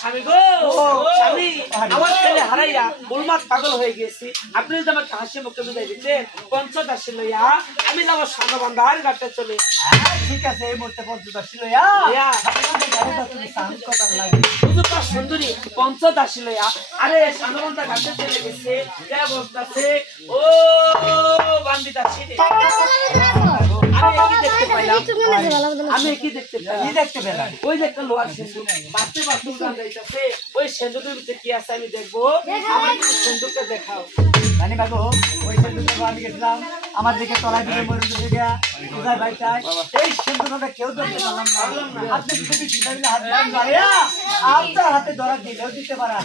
স্বামী গো স্বামী আমার ছেলে হারাইয়া উন্মাদ পাগল হয়ে গেছি আপনি যদি আমাকে হাসি মুখে বিদায় দিতেন পঞ্চদাসী লইয়া আমি যাবো সানবান্ধার ঘাটে চলে ঠিক আছে এই মুহূর্তে পঞ্চদাসী লইয়া সুন্দরী পঞ্চদাসী লইয়া আরে সানবান্ধা ঘাটে চলে গেছে বলতেছে ও বান্দিদাসী আমি কি দেখতে পেলাম ওই যে একটা লোহার সিন্ধুক বাঁচতে বাঁচতে যাইতেছে ওই সিন্ধুকের ভিতরে কি আছে আমি দেখবো আমার সিন্ধুকটা দেখাও জানি বাবু ওই সিন্ধুকটা আমি গেছিলাম আমার দিকে তলায় দিকে মরুন দিকে কোথায় ভাই চাই এই সিন্ধুকটা কেউ ধরতে পারলাম না আপনি যদি চিন্তা দিলে হাত দিলেন ভাইয়া আপনার হাতে ধরা দিলেও দিতে পারা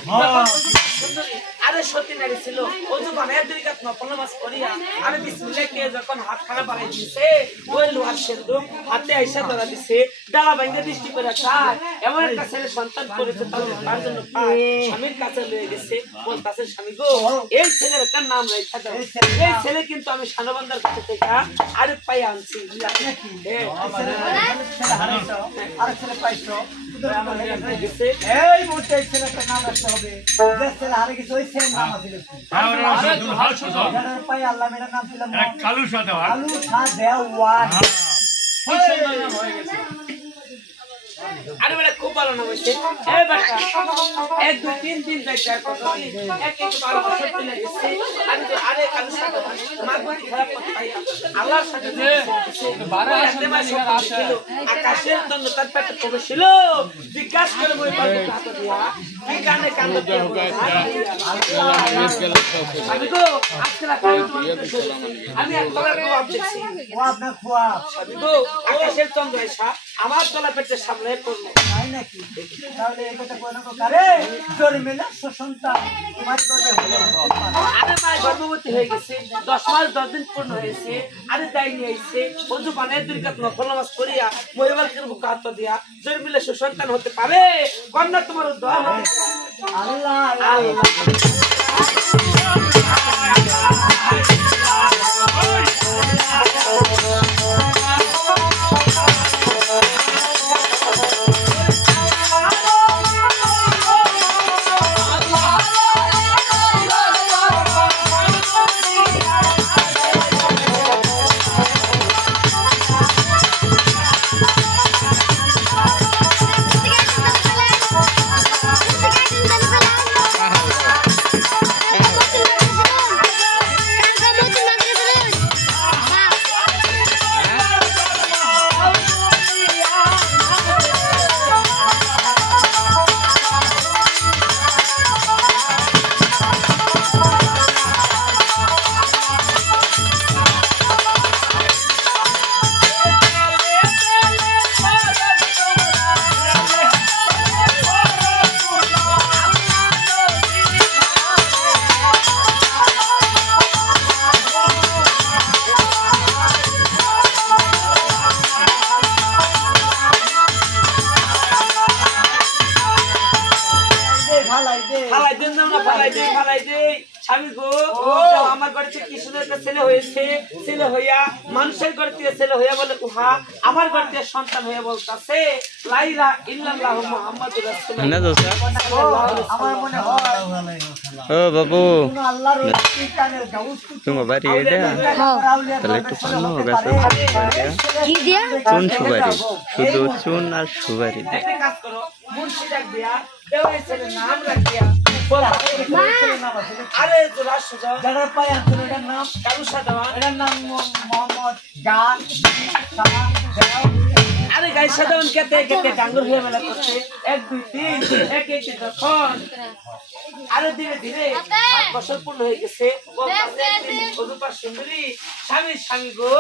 আরে সত্যি নারী ছিল ওই যে বানায় দুই কাপ নকল মাছ করিয়া আমি বিসমিল্লাহ কে যখন হাত খানা বানাই দিয়েছে ওই লোহার সিন্ধুক হাতে আইসা ধরা দিছে ডালা ভাঙে দৃষ্টি করে খায় এমন একটা ছেলে সন্তান করেছে তার জন্য স্বামীর কাছে লয়ে গেছে বলতাছে স্বামী গো এই ছেলের একটা নাম রেখা দাও এই ছেলে কিন্তু আমি সানবান্ধার কাছে থেকে আরেক পাই আনছি এই মুহূর্তে ছেলেটার নাম রাখতে হবে যে ছেলে হারে গেছে ওই ছেলের নাম আছে পাই আল্লাহ মেয়ের নাম ছিল কালু শাহ দেওয়ান আরে বেটা খুব ভালো নাম হয়েছে এই বেটা 1 2 3 দিন যাইছে এক বারো বছর চলে গেছে আরে কালু সাথে মাগবাড়ি খারাপ কথা আল্লাহর সাথে আকাশের জন্য তার পেটে প্রবেশিল জিজ্ঞাসা করে মই বাবু হাত দিয়া কি গানে কান্দে আমি তো আজকে আমি একবার খোয়াব দেখছি আপনার খোয়াব আমি তো আকাশের চন্দ্র এসা আমার তলা পেটের সামনে পড়লো তাই নাকি তাহলে এই কথা কোন কারে জন্মেলা সন্তান তোমার কথা হলো আরে মাই গর্ভবতী হয়ে গেছে 10 মাস 10 দিন পূর্ণ হয়েছে আরে তাই নিয়ে আইছে ওযু বানায় দুই কাপ নফল নামাজ করিয়া মহিমালকের বুকে হাত দিয়া জন্মেলা সন্তান হতে পারে কন্যা তোমার দোয়া হবে আল্লাহ আল্লাহ আমার ঘরে কি সুন্দর একটা ছেলে হয়েছে ছেলে হইয়া মানুষের ঘরে থেকে ছেলে হইয়া বলে উহা আমার ঘরে থেকে সন্তান হইয়া বলতাছে লা ইলাহা ইল্লাল্লাহু মুহাম্মাদুর রাসূলুল্লাহ আমার মনে হয় ও বাবু আল্লাহর ওই কানের গাউস তুমি বাড়ি এলে তাহলে একটু পানো গাছে কি দিয়া চুন সুপারি শুধু চুন আর সুপারি দে একটা কাজ করো মুন্সি ডাক দিয়া দেওয়াই ছেলে নাম রাখিয়া আরে তোরা সুজা যারা পাই আন্তরিকার নাম কালু শাহ দেওয়ান এটার নাম মোহাম্মদ গান আরে গাইসা দেওয়ান কেতে কেতে ডাঙ্গর হয়ে মেলা করছে 1 2 3 এক এক যখন আরে ধীরে ধীরে 7 বছর পূর্ণ হয়ে গেছে ওজুপার সুন্দরী স্বামী স্বামী গো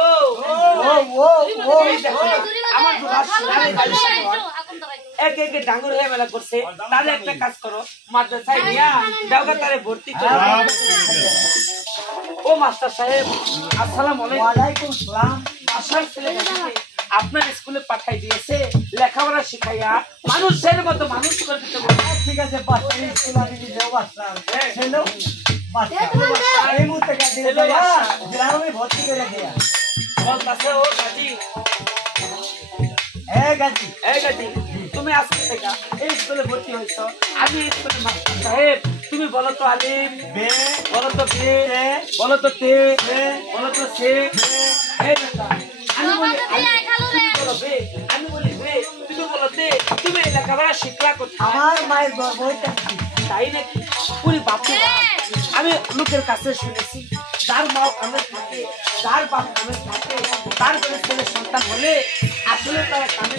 আমার এক এক ডাঙ্গর হয়ে মেলা করছে তাহলে একটা কাজ করো মাদ্রাসায় নিয়া দেওগা তারে ভর্তি করো ও মাস্টার সাহেব আসসালামু আলাইকুম সালাম আসার ছেলে আপনার স্কুলে পাঠাই দিয়েছে লেখাপড়া শিখাইয়া মানুষের মতো মানুষ করে দিতে বলে ঠিক আছে বাচ্চা স্কুল আমি যাও বাচ্চা ছেলে বাচ্চা এই মুহূর্তে কাটে গ্রামে ভর্তি করে দেয়া বলতাছে ও গাজি গাজি গাজি তুমি আজকে থেকে এই স্কুলে ভর্তি হয়েছো আমি এই স্কুলের মাস্টার সাহেব তুমি বলো তো আলিম বে বলো তো বে বলো তো তে বলো তো সে এই বেটা আমি বলি তুমি বলো বে আমি বলি বে তুমি বলো তে তুমি এই লেখাপড়া শিখলা কোথায় আমার মায়ের গর্ব হইতে তাই নাকি পুরি বাপরে আমি লোকের কাছে শুনেছি যার মা কামে থাকে যার বাপ কামে থাকে তার ঘরে ছেলে সন্তান হলে আসলে তারা কামে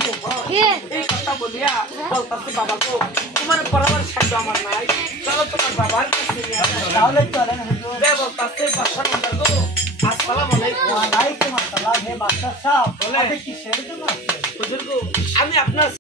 এই কথা বলিয়া বলতাছে বাবা গো তোমার পড়াবার সাধ্য আমার নাই চলো তোমার বাবার কাছে নিয়ে আসো। তাহলে চলেন হুজুর বে বলতাছে বাসা নাম্বার গো আসসালামু আলাইকুম ওয়ালাইকুম আসসালাম হে মাস্টার সাহেব বলে। আপনি কি সেরে জন্য আসছেন? হুজুর গো আমি আপনার